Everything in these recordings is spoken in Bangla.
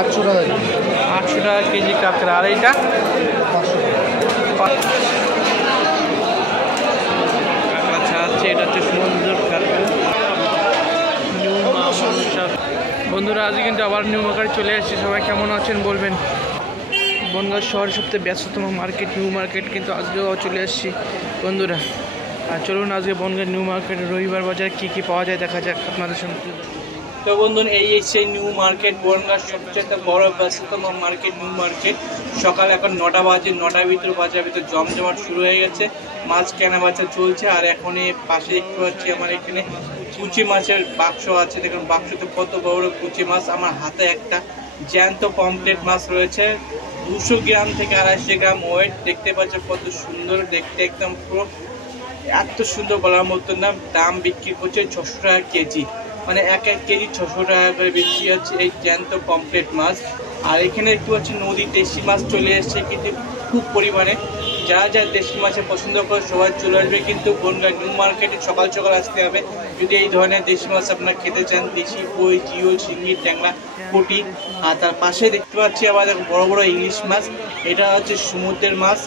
800 টাকা। 800 টাকা কেজি কাঁকড়া। আর এইটা 500 কাঁকড়া ছাড়াচ্ছে, এটা হচ্ছে সুন্দর কাঁকড়া। নিউ মা মনসা। বন্ধুরা আজকে কিন্তু আবার নিউ মার্কেটে চলে আসছে। সবাই কেমন আছেন বলবেন। বনগাঁ শহরের সবথেকে ব্যস্ততম মার্কেট নিউ মার্কেট, কিন্তু আজকেও চলে আসছি বন্ধুরা। আর চলুন আজকে বনগাঁ নিউ মার্কেট রবিবার বাজারে কী কী পাওয়া যায় দেখা যাক আপনাদের সঙ্গে। তো বন্ধুরা এই সেই নিউ মার্কেট, বনগাঁর সবচেয়ে বড় ব্যস্ততম মার্কেট নিউ মার্কেট। সকাল এখন 9টা বাজে, 9টার ভিতর বাজার ভিতর জমজমাট শুরু হয়ে গেছে। মাছ কেনা বেচা চলছে। আর এখন পাশে দেখতে পাচ্ছি আমার এখানে কুচি মাছের বাক্স আছে। দেখুন বাক্সতে কত বড় কুচি মাছ। আমার হাতে একটা জ্যান্ত পমফ্রেট মাছ রয়েছে, 200 গ্রাম থেকে 250 গ্রাম ওয়েট। দেখতে পাচ্ছেন কত সুন্দর দেখতে, একদম পুরো এত সুন্দর বলার মতো না। দাম বিক্রি করছে 600 টাকা কেজি, মানে এক কেজি 600 টাকা করে বিক্রি হচ্ছে এই জ্যান্ত পমফ্রেট মাছ। আর এখানে একটু হচ্ছে নদীর দেশি মাছ চলে এসছে, কিন্তু খুব পরিমাণে। যারা যারা দেশি মাছে পছন্দ করে সবাই চলে আসবে, কিন্তু বনগাঁ নিউ মার্কেটে সকাল সকাল আসতে হবে যদি এই ধরনের দেশি মাছ আপনারা খেতে চান। দেশি কই, জিওল, শিঙ্গি, ট্যাংরা, পুঁটি। আর তার পাশে দেখতে পাচ্ছি আবার বড় বড় ইলিশ মাছ। এটা হচ্ছে সমুদ্রের মাছ,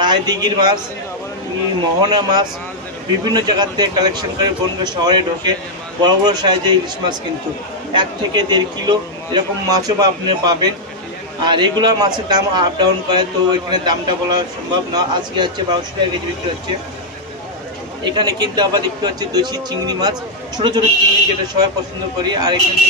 রায়দিঘির মাছ, মোহনা মাছ। বিভিন্ন জায়গার থেকে কালেকশন করে বনগাঁ শহরে ঢোকে বড় বড় সাইজের ইলিশ মাছ, কিন্তু 1 থেকে 1.5 কিলো এরকম মাছও আপনি পাবেন। আর রেগুলার মাছের দাম আপ ডাউন করে, তো এখানে দামটা বলা সম্ভব না। আজকে হচ্ছে 1200 টাকা কেজি বিক্রি হচ্ছে। এখানে কিন্তু আবার দেখতে পাচ্ছি দেশি চিংড়ি মাছ, ছোট ছোট চিংড়ি, যেটা সবাই পছন্দ করি। আর এখানে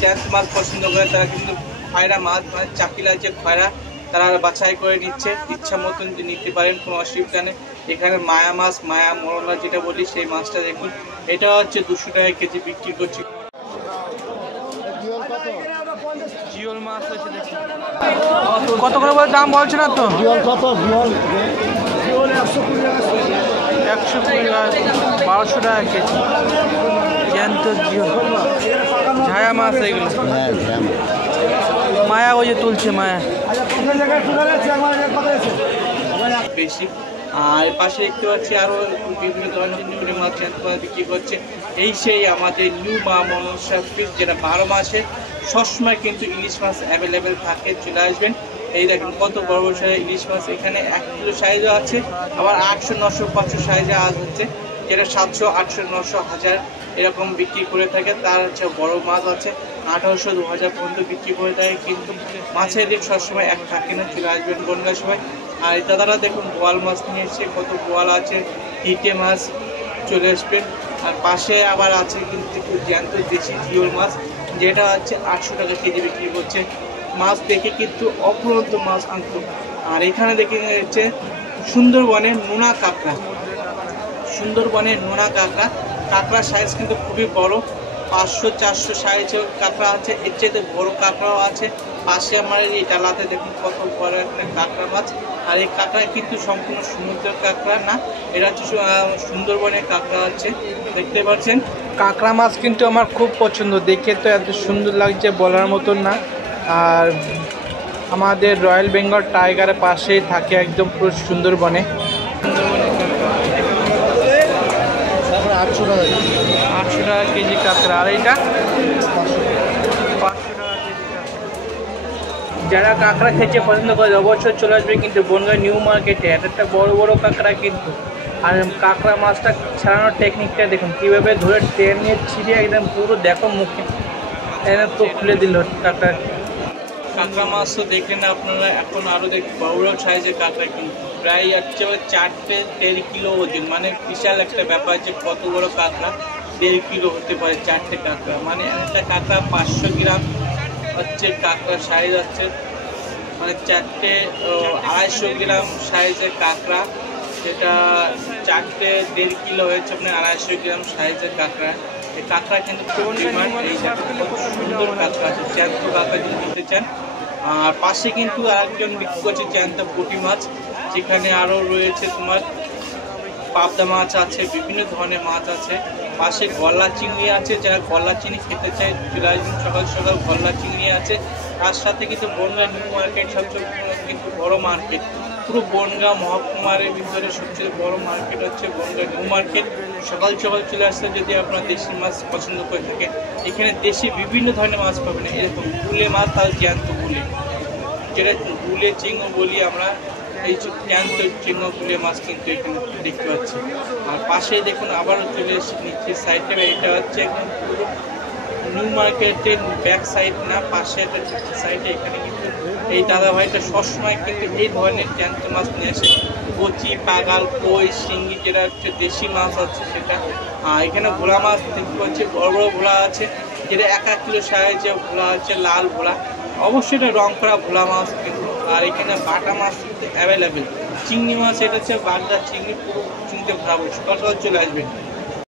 চ্যাংস মাছ পছন্দ করে তারা কিন্তু খয়রা মাছ, মানে চাপিলা যে খয়রা, তারা বাছাই করে নিচ্ছে। ইচ্ছা মতন নিতে পারেন, কোনো অসুবিধা নেই। এখানে মায়া মাছ, মায়া মোরলা যেটা বলি, সেই মাছটা দেখুন। এটা হচ্ছে 200 টাকা কেজি বিক্রি করছি। জিওল মাছ হচ্ছে দেখুন কত করে বলে দাম বলছে না তো। জিওল কত? জিওল 120 টাকা, 1200 টাকা কেজি জ্যান্ত জিওল। ঝায়া মাছ এগুলো, মায়া ওই যে তুলছে মায়া বেশি। আর পাশে দেখতে পাচ্ছি আরো বিভিন্ন ধরনের মাছ বিক্রি করছে। এই সেই আমাদের নিউ মা মনসা ফিশ, যেটা 12 মাসে সবসময় কিন্তু ইলিশ মাছ অ্যাভেলেবেল থাকে। চলে আসবেন। এই দেখেন কত বড় বড় সাইজের ইলিশ মাছ। এখানে 1 কিলো সাইজও আছে, আবার 800, 900, 500 সাইজে আজ হচ্ছে, যেটা 700, 800, 900, 1000 এরকম বিক্রি করে থাকে। তার হচ্ছে বড় মাছ আছে 1800, 2000 পর্যন্ত বিক্রি করে থাকে। কিন্তু মাছের রেট সবসময় এক থাকে না। চলে আসবেন বনগাঁ সময়। আর এই দাদারা দেখুন বোয়াল মাছ নিয়ে এসছে, কত বোয়াল আছে, তিতে মাছ। চলে আসবেন। আর পাশে আবার আছে কিন্তু জ্যান্ত দেশি জিওল মাছ, যেটা হচ্ছে 800 টাকা কেজি বিক্রি করছে। মাছ দেখে কিন্তু অপরন্ত মাছ কিন্তু। আর এখানে দেখে হচ্ছে সুন্দরবনের নোনা কাঁকড়া, সুন্দরবনের নোনা কাঁকড়া। কাঁকড়ার সাইজ কিন্তু খুবই বড়, 500, 400 সাইজের কাঁকড়া আছে, এর চাইতে বড় কাঁকড়াও আছে। পাশে আমার এই ডালাতে দেখুন কত বড় একটা কাঁকড়া মাছ। আর এই কাঁকড়া কিন্তু সম্পূর্ণ সমুদ্রের কাঁকড়া না, এটা হচ্ছে সুন্দরবনের কাঁকড়া আছে। দেখতে পাচ্ছেন কাঁকড়া মাছ কিন্তু আমার খুব পছন্দ, দেখে তো এত সুন্দর লাগছে বলার মতন না। আর আমাদের রয়্যাল বেঙ্গল টাইগারের পাশেই থাকে, একদম পুরো সুন্দরবনে। 800 টাকা। 800 টাকা কেজি কাঁকড়া। আর এইটা 500 টাকা কেজি কাঁকড়া। যারা কাঁকড়া খেতে পছন্দ করে অবশ্যই চলে আসবে কিন্তু বনগাঁ নিউ মার্কেটে। একটা বড় বড় কাঁকড়া কিন্তু। আর কাঁকড়া মাছটা ছাড়ানোর টেকনিকটা দেখুন, কীভাবে ধরে টেনে ছিঁড়ে একদম পুরো দেখো মুখে এনে তো খুলে দিল কাঁকড়া। কাঁকড়া মাছ তো দেখলেন আপনারা, এখন আরও বড় সাইজের কাঁকড়া কিন্তু প্রায় হচ্ছে 4-1.5 কিলো ওজন, মানে বিশাল একটা ব্যাপার। যে কত বড় কাঁকড়া, 1.5 কিলো হতে পারে 4টে কাঁকড়া, মানে একটা কাঁকড়া 500 গ্রাম হচ্ছে কাঁকড়া সাইজ হচ্ছে, মানে 4টে 250 গ্রাম সাইজের কাঁকড়া, যেটা 4টে 1.5 কিলো হয়েছে, মানে 250 গ্রাম সাইজের কাঁকড়া। এই কাঁকড়া কিন্তু খুব ডিমান্ড। এই সুন্দর কাঁকড়া আছে, জ্যান্ত কাঁকড়া যদি নিতে চান। আর পাশে কিন্তু আরেকজন বিক্রি করছে জ্যান্ত পুঁটি মাছ, যেখানে আরও রয়েছে তোমার পাবদা মাছ আছে, বিভিন্ন ধরনের মাছ আছে। পাশে গলদা চিংড়ি আছে, যারা গলদা চিংড়ি খেতে চায় চলে আসবেন সকাল সকাল। গলদা চিংড়ি আছে। তার সাথে কিন্তু বনগাঁ নিউ মার্কেট সবচেয়ে কিন্তু বড় মার্কেট, পুরো বনগাঁ মহকুমার ভিতরে সবচেয়ে বড় মার্কেট হচ্ছে বনগাঁ নিউ মার্কেট। সকাল সকাল চলে আসতে যদি আপনারা দেশি মাছ পছন্দ করে থাকেন, এখানে দেশি বিভিন্ন ধরনের মাছ পাবেন। এরকম গুলে মাছ, তার জ্যান্ত গুলে, যেটা গুলে চিংড়ি বলি আমরা, এই জ্যান্ত চিংড়ি গুলে মাছ কিন্তু এখানে দেখতে পাচ্ছি। আর পাশে দেখুন আবারও চলে এসেছে নিচের সাইডে, এটা হচ্ছে একদম পুরো নিউ মার্কেটের ব্যাক সাইড না, পাশে একটা সাইডে। এখানে কিন্তু এই দাদাভাইটা সবসময় কিন্তু এই ধরনের জ্যান্ত মাছ নিয়ে আসে, কচি, পাগাল, কই, শিঙ্গি, যেটা হচ্ছে দেশি মাছ আছে সেটা। এখানে ভোলা মাছ দেখতে পাচ্ছি, বড় বড় ভোলা আছে, যেটা 1 কিলো সাইজে ভোলা আছে, লাল ভোলা, অবশ্যই এটা রং করা ভোলা মাছ কিন্তু। আর এখানে বাটা মাছ কিন্তু অ্যাভেলেবেল। চিংড়ি মাছ, এটা হচ্ছে বাগদা চিংড়ি, পুরো চিংড়িতে ভরাবো। সকাল সকাল চলে আসবেন।